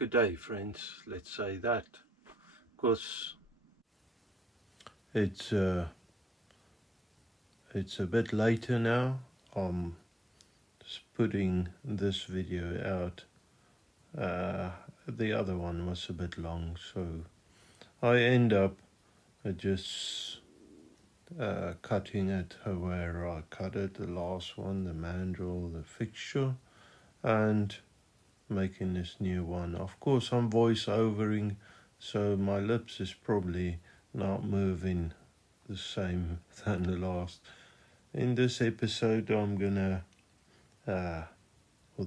Good day, friends, let's say that, because it's a bit later now. I'm just putting this video out. The other one was a bit long, so I end up just cutting it where I cut it, the last one, the mandrel, the fixture, and making this new one. Of course I'm voice-overing, so my lips is probably not moving the same than the last. In this episode I'm gonna, or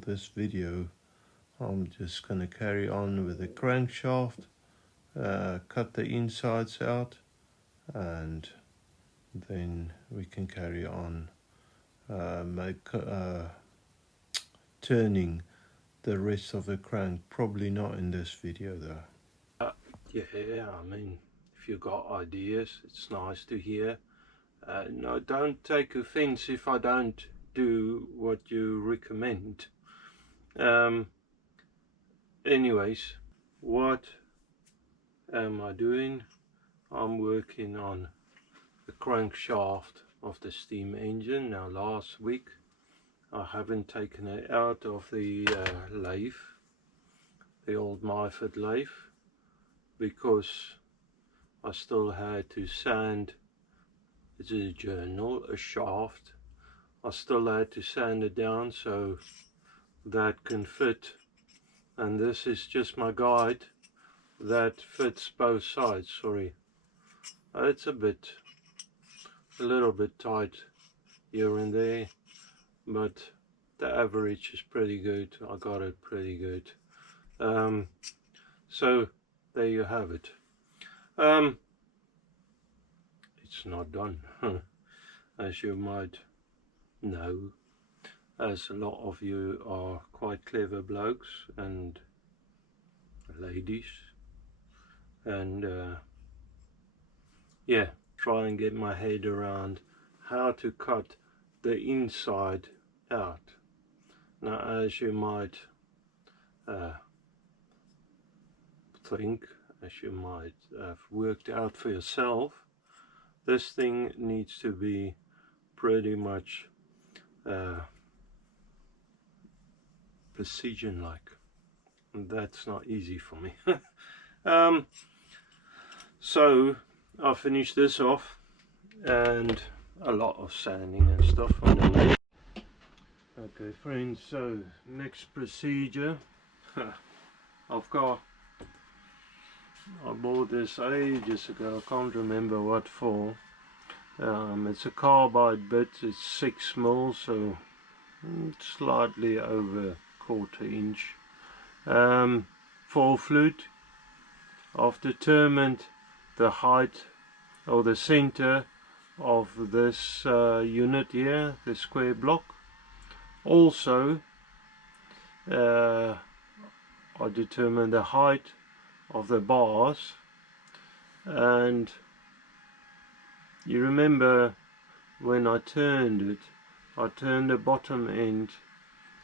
this video, I'm just gonna carry on with the crankshaft, cut the insides out, and then we can carry on turning the rest of the crank. Probably not in this video though. Yeah, I mean, if you got ideas, it's nice to hear. No, don't take offense if I don't do what you recommend. Anyways, what am I doing? I'm working on the crankshaft of the steam engine. Now last week I haven't taken it out of the lathe, the old Myford lathe, because I still had to sand. It's a journal, a shaft. I still had to sand it down so that can fit, and this is just my guide that fits both sides. Sorry, it's a little bit tight here and there, but the average is pretty good. I got it pretty good. So there you have it. It's not done, as you might know, as a lot of you are quite clever blokes and ladies, and yeah, try and get my head around how to cut the inside out. Now, as you might think, as you might have worked out for yourself, this thing needs to be pretty much precision like, and that's not easy for me. So I'll finish this off, and a lot of sanding and stuff on the way. Okay friends, so next procedure. I bought this ages ago, I can't remember what for. It's a carbide bit, it's 6mm, so slightly over 1/4 inch. 4 flute. I've determined the height or the center of this unit here, the square block. Also I determined the height of the bars, and you remember when I turned it, I turned the bottom end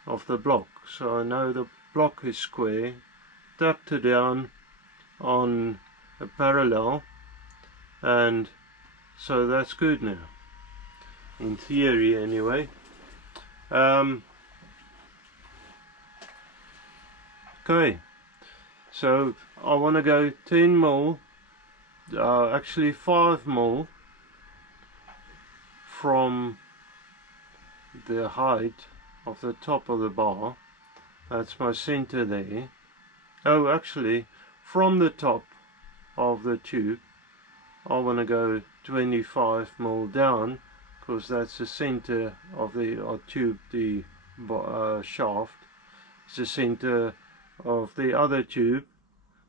of the block, so I know the block is square, tapped it down on a parallel, and so that's good now, in theory anyway. Okay, so I want to go 10mm, actually 5mm from the height of the top of the bar. That's my center there. Oh, actually from the top of the tube I want to go 25mm down, because that's the center of the tube, the shaft. It's the center of the other tube,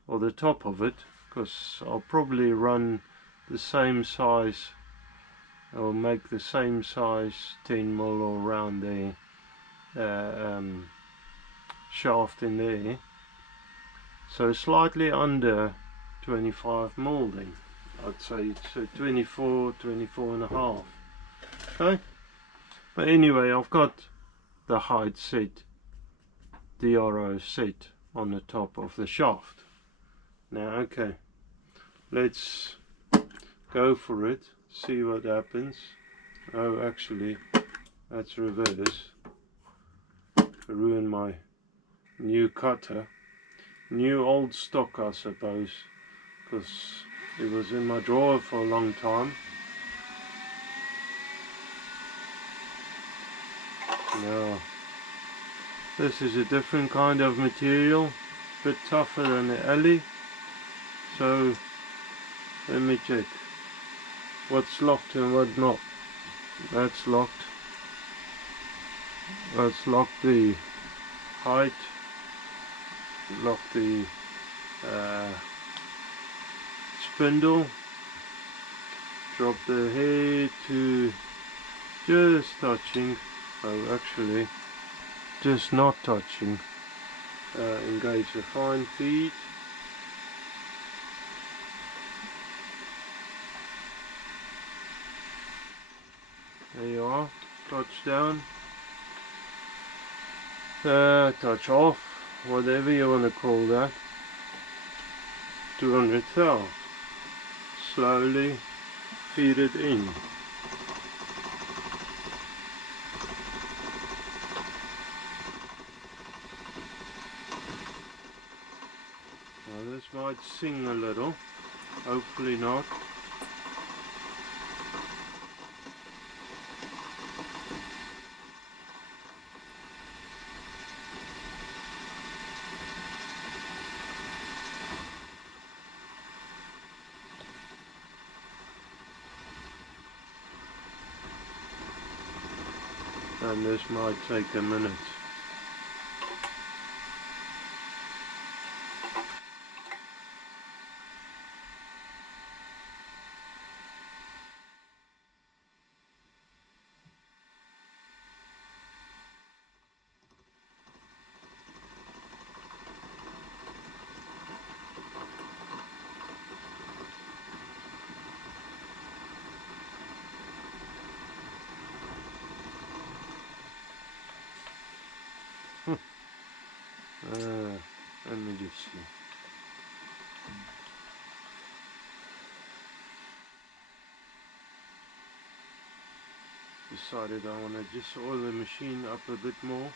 or the top of it, because I'll probably run the same size, or make the same size 10mm all around the shaft in there, so slightly under 25mm then. I'd say so 24 and a half. Okay, but anyway, I've got the height set, DRO set on the top of the shaft. Now okay, let's go for it, see what happens. Oh, actually that's reverse. Ruined my new cutter. New old stock, I suppose, because it was in my drawer for a long time. Now this is a different kind of material, a bit tougher than the alley. So let me check what's locked and what not. That's locked. Let's lock the height, lock the spindle, drop the head to just touching, oh actually just not touching, engage the fine feed, there you are, touch down, touch off, whatever you want to call that, 200 thou. Slowly feed it in. Now this might sing a little, hopefully not. And this might take a minute. Let me just see. Decided I want to just oil the machine up a bit more.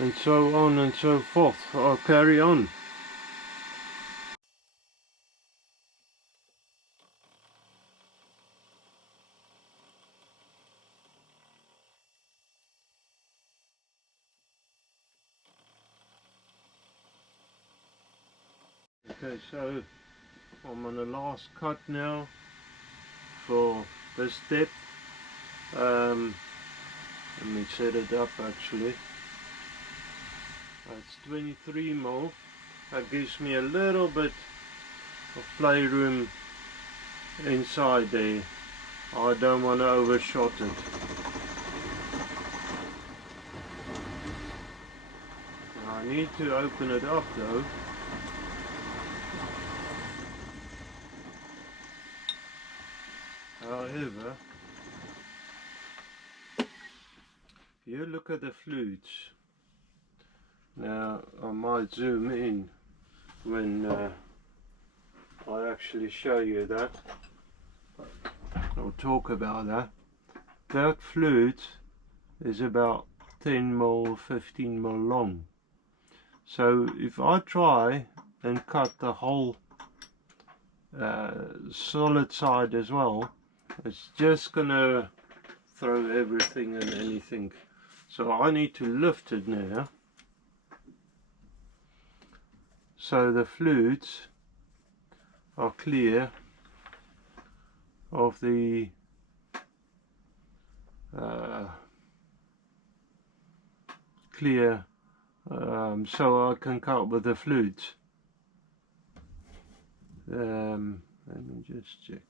and so on and so forth. I'll carry on. Okay, so I'm on the last cut now for this depth. Let me set it up actually. It's 23 mil. That gives me a little bit of playroom inside there. I don't want to overshot it. I need to open it up though. However, if you look at the flutes, now I might zoom in when I actually show you that. I'll talk about that. That flute is about 10 mil, 15 mil long. So if I try and cut the whole solid side as well, it's just gonna throw everything and anything. So I need to lift it now so the flutes are clear of the so I can cut with the flutes. Let me just check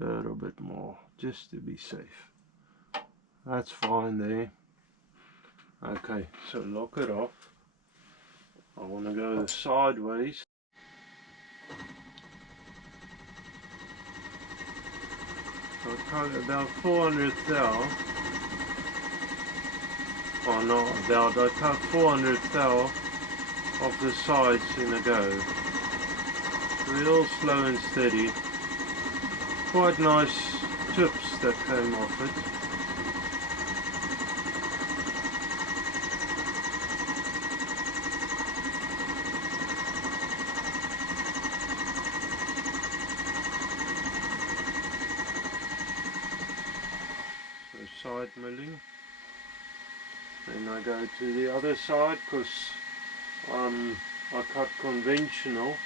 a little bit more just to be safe. That's fine there. Okay, so lock it off. I want to go sideways. I'll cut about 400 thou. Oh, not about, I cut 400 thou off the sides in a go. Real slow and steady. Quite nice chips that came off it. Side milling, then I go to the other side because I cut conventional.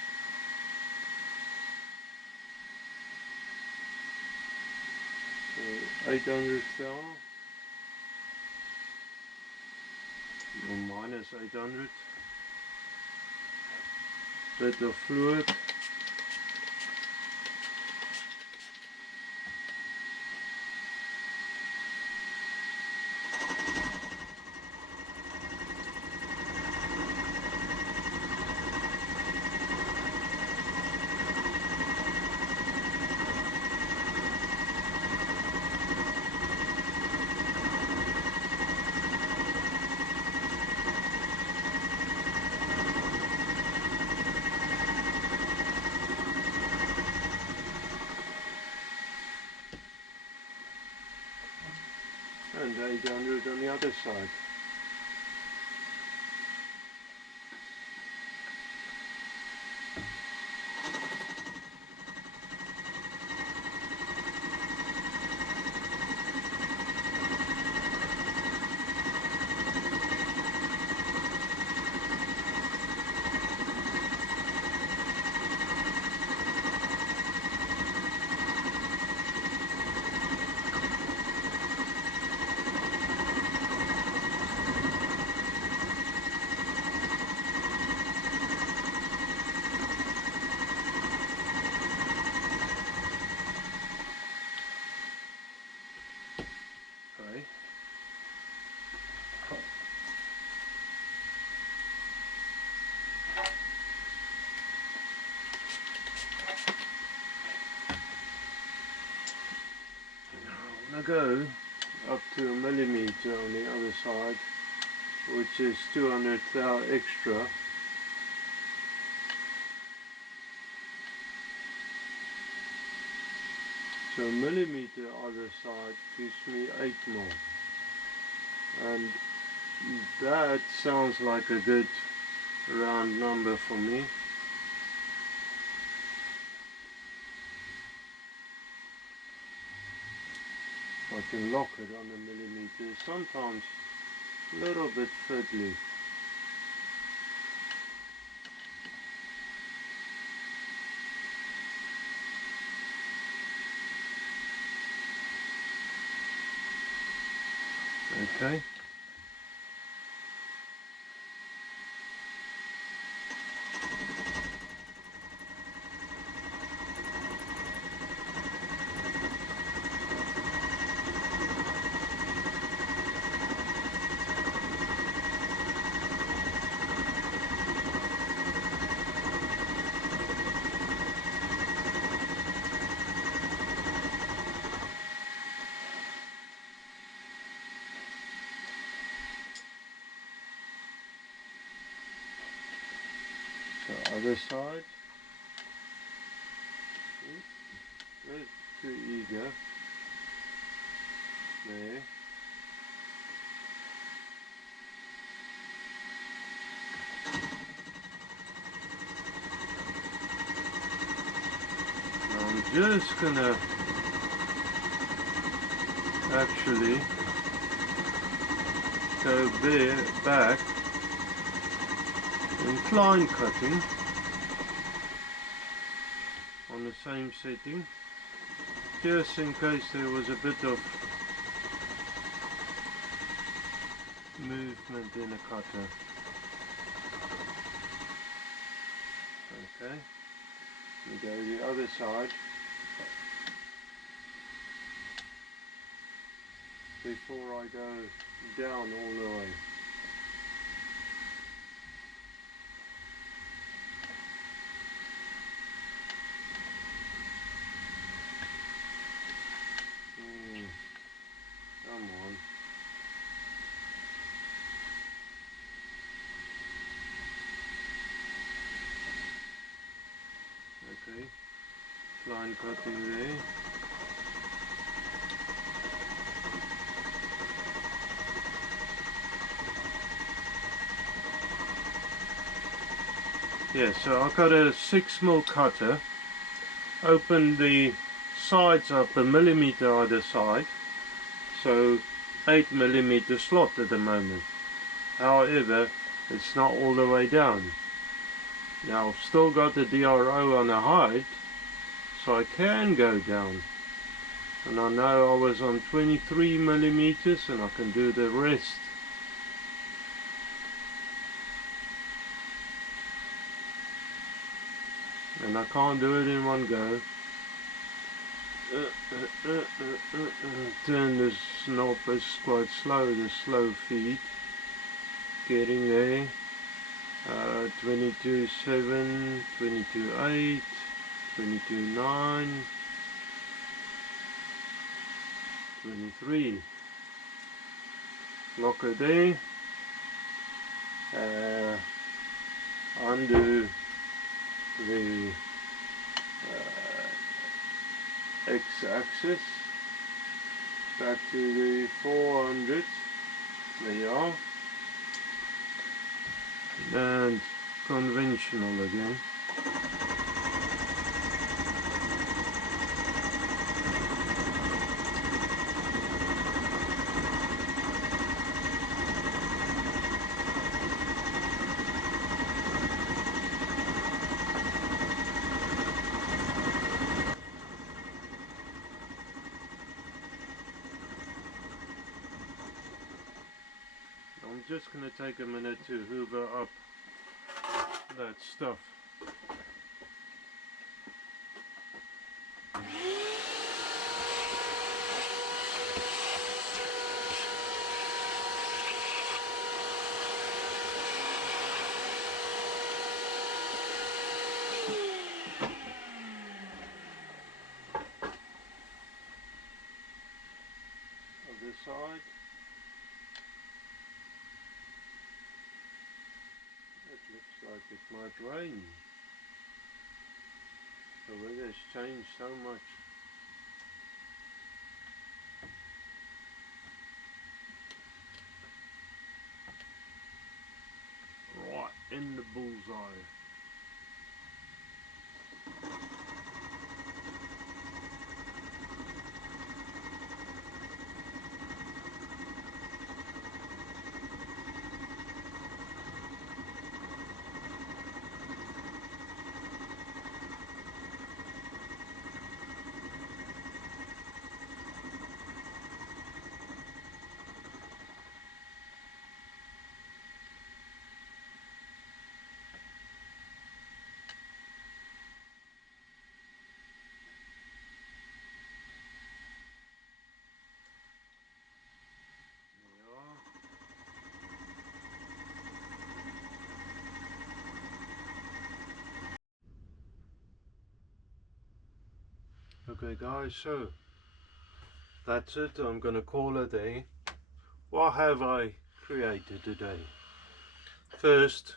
So 800 thou or minus 800, bit of fluid. And 800 on the other side. Okay. I'm going to go up to a millimeter on the other side, which is 200 thou extra. So a millimeter other side gives me 8 mil, and That sounds like a good round number for me. I can lock it on the millimeters, sometimes a little bit fiddly. Okay. So other side. Too eager. There. Now I'm just gonna actually go back incline cutting on the same setting, just in case there was a bit of movement in the cutter. Okay, we go the other side before I go down all the way. Come on. Okay, line cutting there. Yeah, so I got a 6mm cutter, open the sides up a millimeter either side, so 8mm slot at the moment. However, it's not all the way down. Now I've still got the DRO on the height, so I can go down. And I know I was on 23mm and I can do the rest. And I can't do it in one go. Turn this knob is quite slow, the slow feed. Getting there. 22.7, 22.8, 22.9, 23. Lock it there. Undo the x-axis back to the 400. There you are. And conventional again. I'm just going to take a minute to hoover up that stuff. Other side. It looks like it might rain. The weather's changed so much. in the bullseye. Okay guys, so that's it. I'm gonna call it a day. What have I created today? First,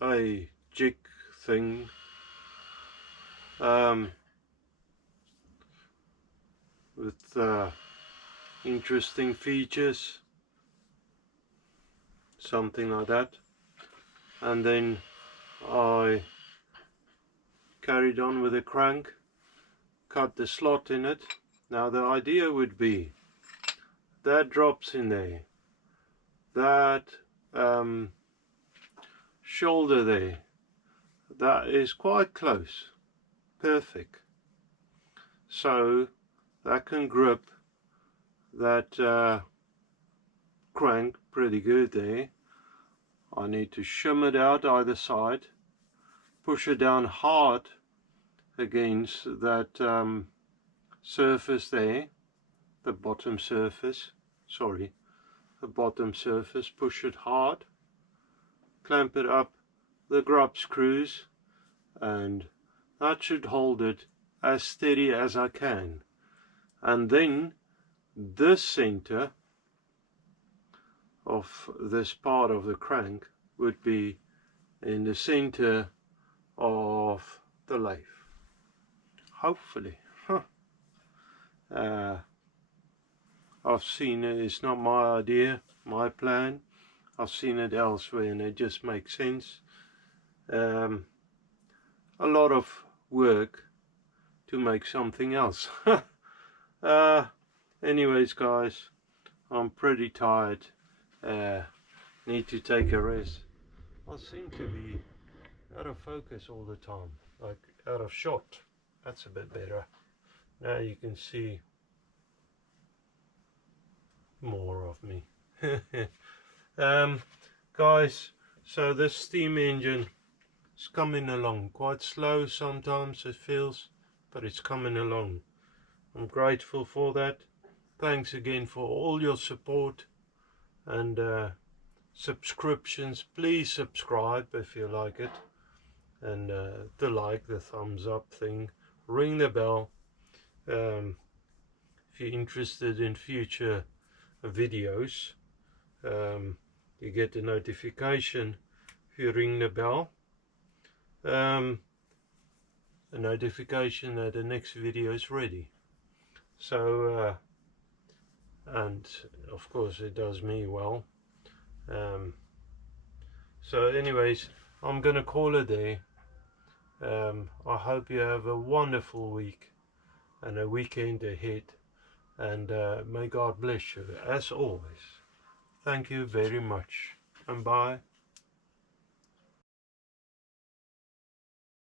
a jig thing, with interesting features, something like that. And then I carried on with a crank, cut the slot in it. Now the idea would be that drops in there, that shoulder there, that is quite close, perfect, so that can grip that crank pretty good there. I need to shim it out either side, push it down hard against that surface there, the bottom surface, push it hard, clamp it up the grub screws, and that should hold it as steady as I can. And then this center of this part of the crank would be in the center of the lathe, hopefully. I've seen it, it's not my idea, my plan. I've seen it elsewhere and it just makes sense. A lot of work to make something else. Anyways guys, I'm pretty tired. Need to take a rest. I seem to be out of focus all the time, like out of shot. That's a bit better. Now you can see more of me. Guys, so this steam engine is coming along quite slow sometimes, it feels, but it's coming along. I'm grateful for that. Thanks again for all your support and subscriptions. Please subscribe if you like it, and the thumbs up thing, ring the bell. If you're interested in future videos, you get a notification if you ring the bell, a notification that the next video is ready. So and of course it does me well. So anyways, I'm gonna call it there. I hope you have a wonderful week and a weekend ahead, and may God bless you as always. Thank you very much, and bye.